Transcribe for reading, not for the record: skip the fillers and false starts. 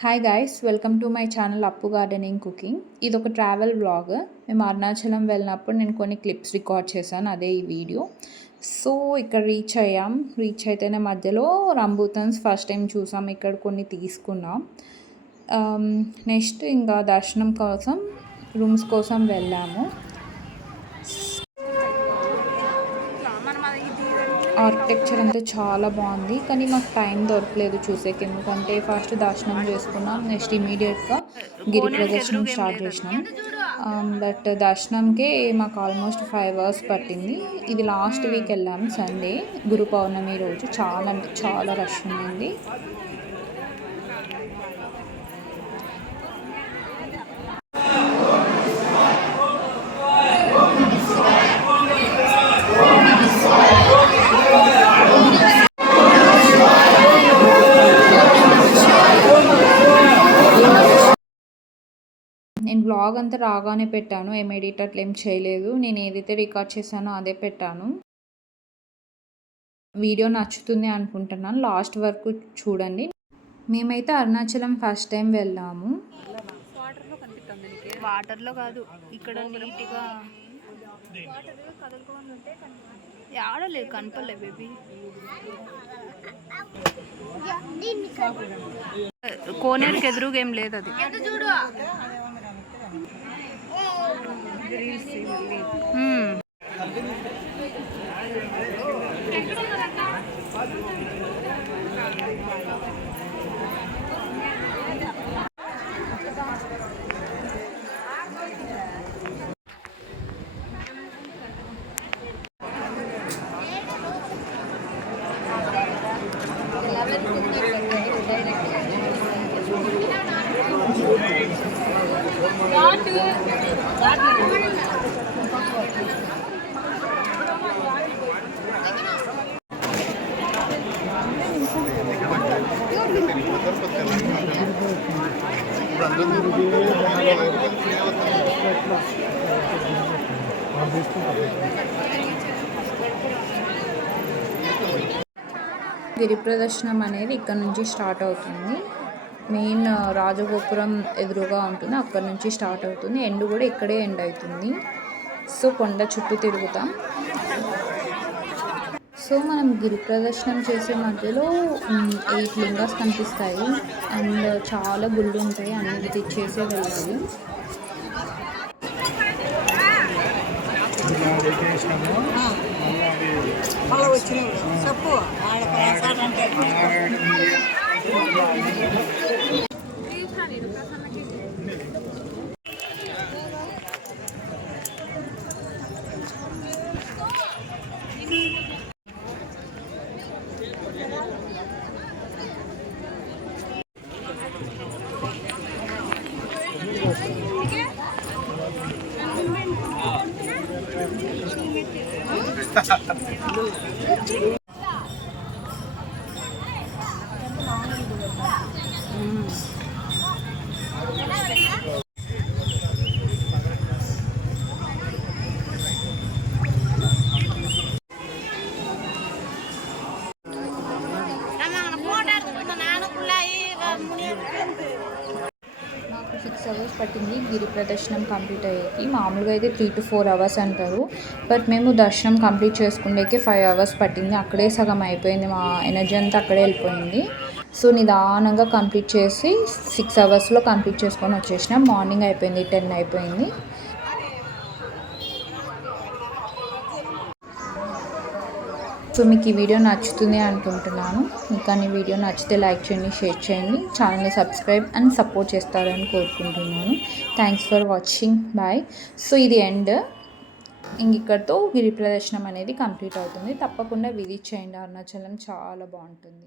Hi guys, welcome to my channel అప్పు gardening cooking. ఇది ఒక ట్రావెల్ వ్లాగ్. మేము అరుణాచలం వెళ్ళినప్పుడు నేను కొన్ని క్లిప్స్ రికార్డ్ చేశాను, అదే ఈ వీడియో. సో ఇక్కడ రీచ్ అయితేనే మధ్యలో రంబూటన్స్ ఫస్ట్ టైం చూసాం, ఇక్కడ కొన్ని తీసుకున్నాం. నెక్స్ట్ ఇంకా దర్శనం కోసం రూమ్స్ కోసం వెళ్ళాము. ఆర్కిటెక్చర్ అంతా చాలా బాగుంది, కానీ మాకు టైం దొరకలేదు చూసేకి. ఎందుకంటే ఫస్ట్ దర్శనం చేసుకున్నాం, నెక్స్ట్ ఇమీడియట్గా గిరి ప్రదర్శనం స్టార్ట్ చేసినాం. బట్ దర్శనంకే మాకు ఆల్మోస్ట్ 5 hours పట్టింది. ఇది లాస్ట్ వీక్ వెళ్ళాము, సండే గురు పౌర్ణమి రోజు. చాలా అంటే చాలా రష్ ఉంది. నేను బ్లాగ్ అంతా రాగానే పెట్టాను, ఏం ఎడిట్ అట్లా ఏం చేయలేదు. నేను ఏదైతే రికార్డ్ చేశానో అదే పెట్టాను. వీడియో నచ్చుతుంది అనుకుంటున్నాను, లాస్ట్ వరకు చూడండి. మేమైతే అరుణాచలం ఫస్ట్ టైం వెళ్ళాము. వాటర్లో కాదు, ఇక్కడ నీట్గా ఆడలేదు, కనపడలే బేబీ. కోనేరుకి ఎదురుగా ఏం లేదు అది. గిరి ప్రదర్శనం అనేది ఇక్కడ నుంచి స్టార్ట్ అవుతుంది. మెయిన్ రాజగోపురం ఎదురుగా ఉంటుంది, అక్కడ నుంచి స్టార్ట్ అవుతుంది. ఎండ్ కూడా ఇక్కడే ఎండ్ అవుతుంది. సో కొండ చుట్టూ తిరుగుతాం. సో మనం గిరి ప్రదర్శనం చేసే మధ్యలో 8 లింగాస్ కనిపిస్తాయి అండ్ చాలా గుళ్ళు ఉంటాయి, అన్ని తెచ్చేసే వెళ్ళాలి. నాకు 6 hours పట్టింది గిరి ప్రదర్శనం కంప్లీట్ అయ్యేకి. మామూలుగా అయితే 3 to 4 hours అంటారు, బట్ మేము దర్శనం కంప్లీట్ చేసుకునేకి 5 hours పట్టింది. అక్కడే సగం అయిపోయింది, మా ఎనర్జీ అంతా అక్కడే వెళ్ళిపోయింది. సో నిదానంగా కంప్లీట్ చేసి 6 hours కంప్లీట్ చేసుకొని వచ్చేసినాం. మార్నింగ్ అయిపోయింది, 10 అయిపోయింది. సో మీకు ఈ వీడియో నచ్చుతుంది అనుకుంటున్నాను. మీకు ఈ వీడియో నచ్చితే లైక్ చేయండి, షేర్ చేయండి, ఛానల్ని సబ్స్క్రైబ్ అండ్ సపోర్ట్ చేస్తారని కోరుకుంటున్నాను. Thanks for watching, bye. So ఇది ఎండ్. ఇక్కడితో గిరి ప్రదర్శనం అనేది కంప్లీట్ అవుతుంది. తప్పకుండా విజిట్ చేయండి, అరుణాచలం చాలా బాగుంటుంది.